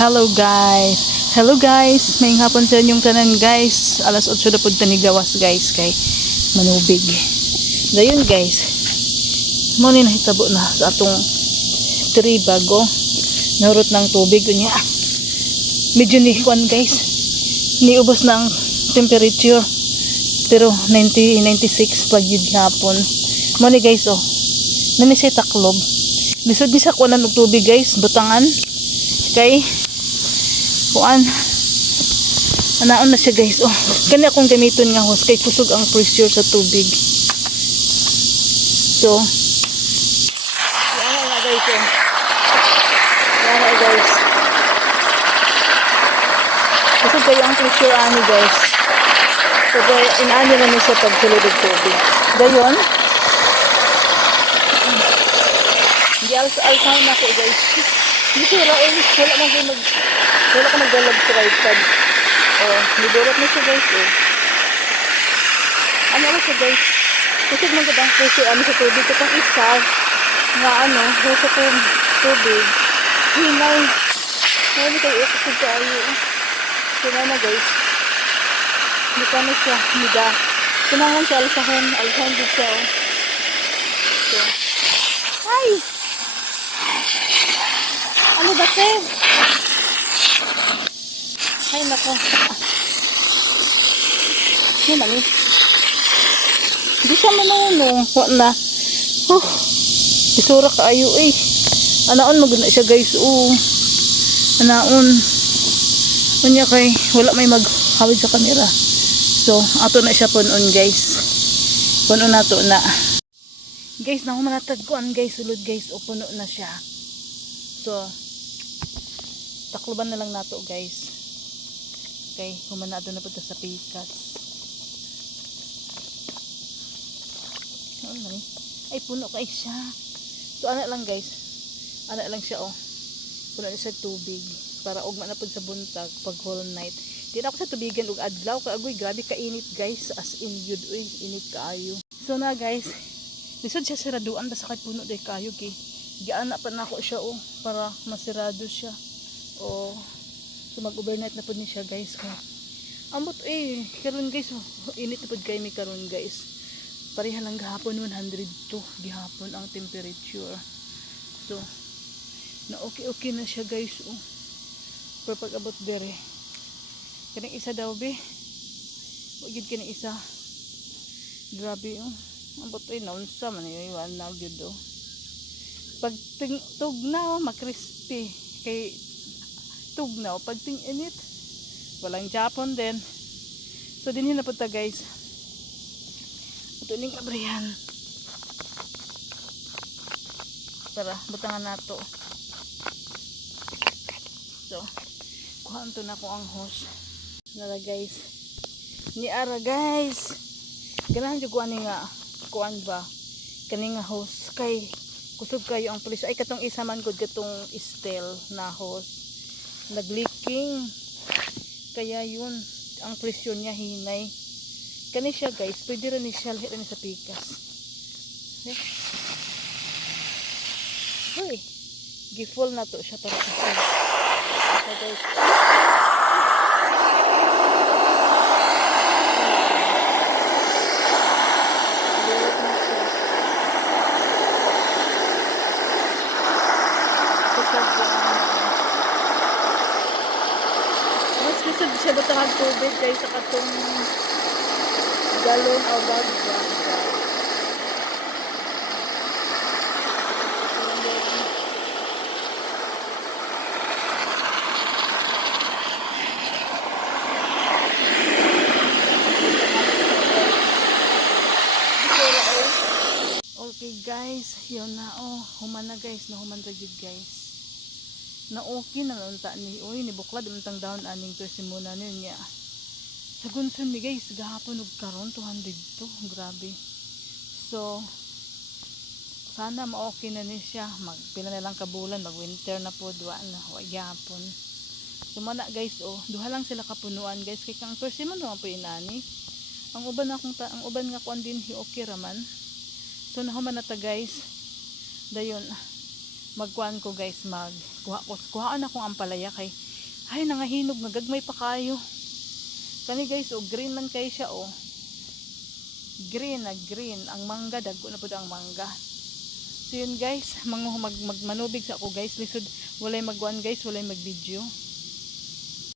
Hello guys. Hello guys. May hapon sa inyong tanan guys. Alas 8 na pud tani gawas guys kay manubig. Dayon guys. Mo ni nahitabo na sa atong tree bago narot ng tubig unya. Medyo ni kuan guys. Niubos na ang temperature. Pero 96 pag yun hapon. Mo ni guys oh. Nani siya taklob. Lisod ni sa kuanan og tubig guys, butangan. Kay kuan anaon na siya guys oh kani akong gamiton nga hose kay kusog ang pressure sa tubig so yan na guys oh yan na guys kusog kayo ang pressure ani guys so inani na niya sa pagsulod ng tubig dayon yan sa alcohol na ko guys dito rain wala ko magdalab tripod bidulot na siya guys ano na siya guys kasi magandang pressure ano sa tubig itong isa nga ano sa tubig hinay hindi kayo ito sa ayo hinay na guys ano siya hida kailangan siya alsahon din siya hi ano ba te? Ay nako. Ay mali. Di siya manunong. Wala na. Isura ka ayo eh. Anaon maguna siya guys. Anaon. Unya kay wala may maghawid sa kamera. So ato na siya punon guys. Punon na to na. Guys nahumanatag ko an guys. Sulod guys. O puno na siya. So takloban na lang nato guys. Okay, humanado na po ito sa pikas. Ay puno kay siya. So ana lang guys. Ana lang siya oh. Puno na siya tubig para ugma na po sa buntag pag whole night. Di na ako sa tubigan og adlaw kaagoy grabe ka init guys as in yun init kaayo. So na guys. Lisod siya siraduan basta kay puno day kaayo kay giana pa na ako siya oh para masirado siya. Oh, so mag-overnight na po ni siya guys. Ambot karon guys, init na po kay mi karon guys. Pareha lang gahapon 102 gihapon ang temperature. So, na okay na siya guys. Pero pag abot dere. Kanang isa daw be. Wag gid kanang isa. Grabe Ambot naunsa man iwan na gyud Pag tugnaw makrispy kay tugnaw pag ting-init walang Japon din so dinhin na punta guys ito ning abrihan tara butangan nato so kuhaan to na ko ang hose nara guys ni ara guys ganahan jud kuan nga kuan ba kani nga hose kay kusog kayo ang pulis ay katong isa man gud katong stel na hose nagleaking kaya yun ang presyon niya hinay kani siya guys pwede rin siya lahit rin sa pikas hoy gi-full na to siya para sa so guys siya butang tubig kay sa katong galon o bag okay guys yun na human na guys human ra gyud guys na okay na unta ni ni buklad untang down aning persimuna niya sa gunson mi guys gahapon og karon 200 to grabe so sana ma-okay na ni siya magpila na lang kabulan mag winter na po duwa na gahapon so mana guys duha lang sila kapunuan guys kay kang persimuna po inani ang uban nga kuan din okay raman so nahuman na ta guys dayon magkuan ko guys kuhaan akong ampalaya kay Ay, nangahinog nga gagmay pa kayo. Kani guys, oh, green man kayo siya, oh. Green na green. Ang mangga, dagko na po ang mangga. So yun guys, magmanubig sa ako guys. Lisod, walay magwan guys, walay mag-video.